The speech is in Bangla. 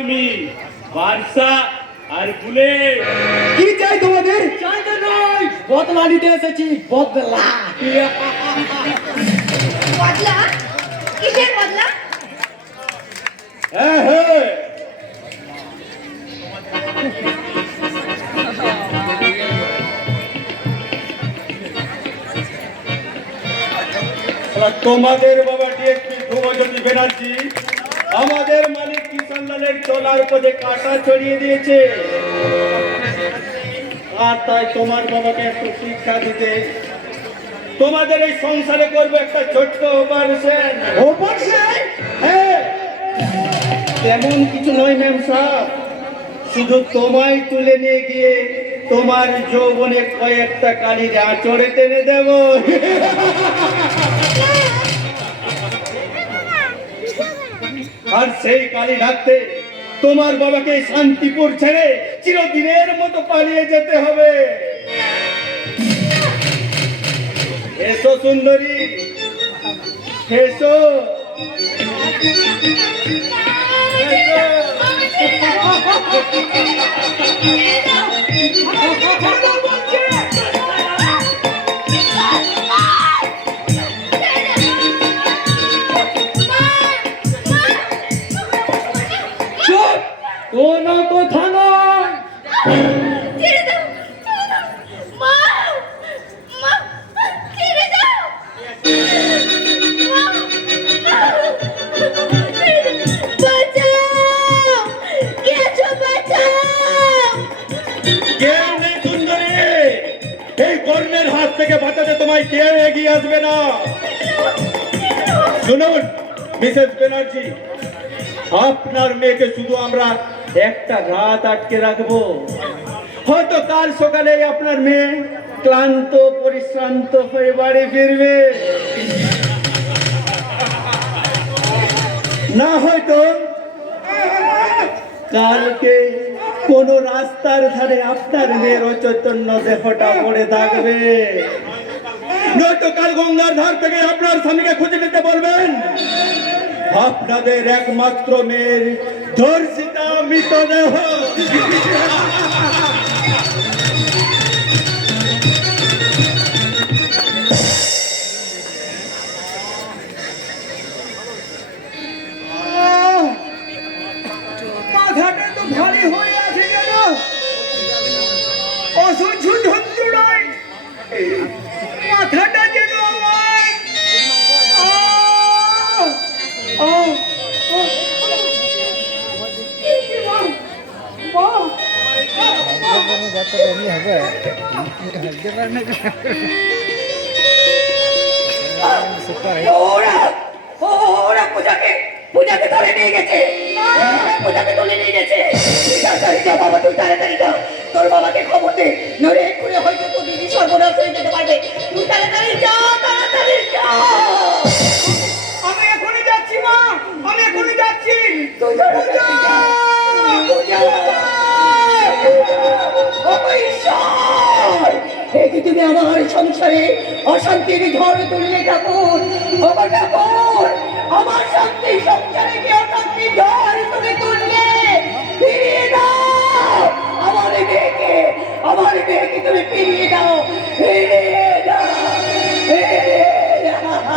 তুমি বাদশা আর বুলে কি চাই তোমাদের? চাইতে নয়, বদলা নিতে এসেছি। বদলা বদলা? কিসের বদলা? হ্যাঁ হ্যাঁ তোমাদের বাবা ডিএসপি ধ্রুবজ্যোতি ব্যানার্জি আমাদের মালিক কিষান লালের চলার পথে কাঁটা ছড়িয়ে দিয়েছে, আর তাই তোমার বাবাকে একটু শিক্ষা দিতে তোমাদের এই সংসারে করবে একটা ছোট্ট অপারেশন। অপারেশন? হ্যাঁ, তেমন কিছু নয় ম্যাম সাহেব, শুধু তোমায় তুলে নিয়ে গিয়ে তোমার যৌবনে কয়েকটা কালির আঁচড়ে টেনে দেব। আর সেই কালি ঢাকতে তোমার বাবাকে শান্তিপুর ছেড়ে চিরদিনের মতো পালিয়ে যেতে হবে। এসো সুন্দরী, এসো। কোনো কথা নয়। ছেড়ে দাও, ছেড়ে দাও। মা, মা, ছেড়ে দাও। মা, মা, ছেড়ে দাও। বাঁচাও, কে আছো? বাঁচাও। কে নেই সুন্দরী, এই কর্মের হাত থেকে বাঁচাতে তোমায় কেউ এগিয়ে আসবে না। শুনুন মিসেস ব্যানার্জি, আপনার মেয়েকে শুধু আমরা একটা রাত আটকে রাখবো। হয়তো কাল সকালে আপনার মেয়ে ক্লান্ত পরিশ্রান্ত হয়ে বাড়ি ফিরবে, না হয়তো কালকে কোন রাস্তার ধারে আপনার মেয়ের অচৈতন্য দেহটা পড়ে থাকবে, নয়তো কাল গঙ্গার ধার থেকে আপনার স্বামীকে খুঁজে নিতে বলবেন। আপনাদের একমাত্র মেয়ের ধর্ষিতা মৃতদেহ মাথাটা তো ভারী হয়ে আছে যেন, অসহ্য যন্ত্রণায় মাথাটা যেন আমার ওরা পূজাকে ধরে নিয়ে গেছে। পূজাকে তুলে নিয়ে গেছে। তাড়াতাড়ি যাও বাবা, তুই তাড়াতাড়ি যাও। তোর বাবাকে খবর দে, নইলে এক্ষুনি হয়তো তোর দিদি সর্বনাশ হয়ে যেতে পারবে। তুই তাড়াতাড়ি যাও, তাড়াতাড়ি যাও। আমি এখনই যাচ্ছি মা, আমি এখনই যাচ্ছি। তুই তাড়াতাড়ি যাও। পূজা, ও ঈশ্বর, এই যে তুমি আমার সংসারে অশান্তির ঝড় তুললে ঠাকুর, ও ঠাকুর, আমার শান্তি সংসারে কি অশান্তির ঝড় তুমি তুললে? ফিরিয়ে দাও আমার মেয়েকে তুমি ফিরিয়ে দাও, ফিরিয়ে দাও, ফিরিয়ে দাও।